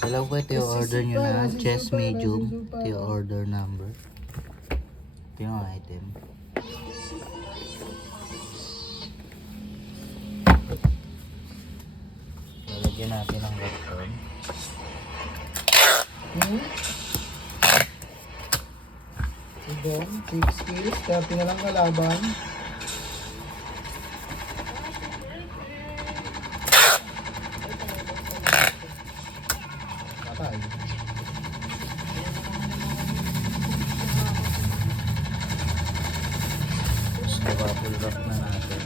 Hello po, ito yung order nyo na. Chest medium. Ito yung order number. Ito yung item. Lalagyan natin ng karton. Ibon, 6 kills, 30 na lang kalaban. Patay. Gusto ka full wrap na natin.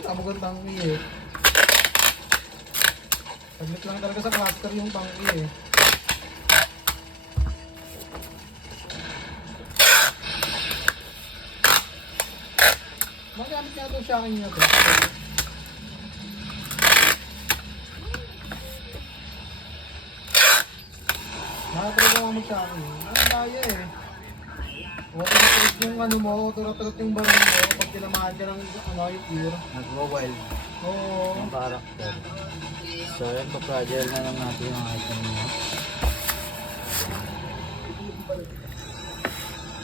Tabog ang tangki eh. Saglit lang talaga sa cluster yung tangki eh. Magamit nga itong shocking niya to. Nakatulog ako mag-shocking. Ang daya eh. Auto-rotate yung ano mo, auto-rotate yung barang mo pag tinamahan ka ng ano, yung ear. Nag-wild Oo. yung character. So, yan, pa-fragile na lang natin yung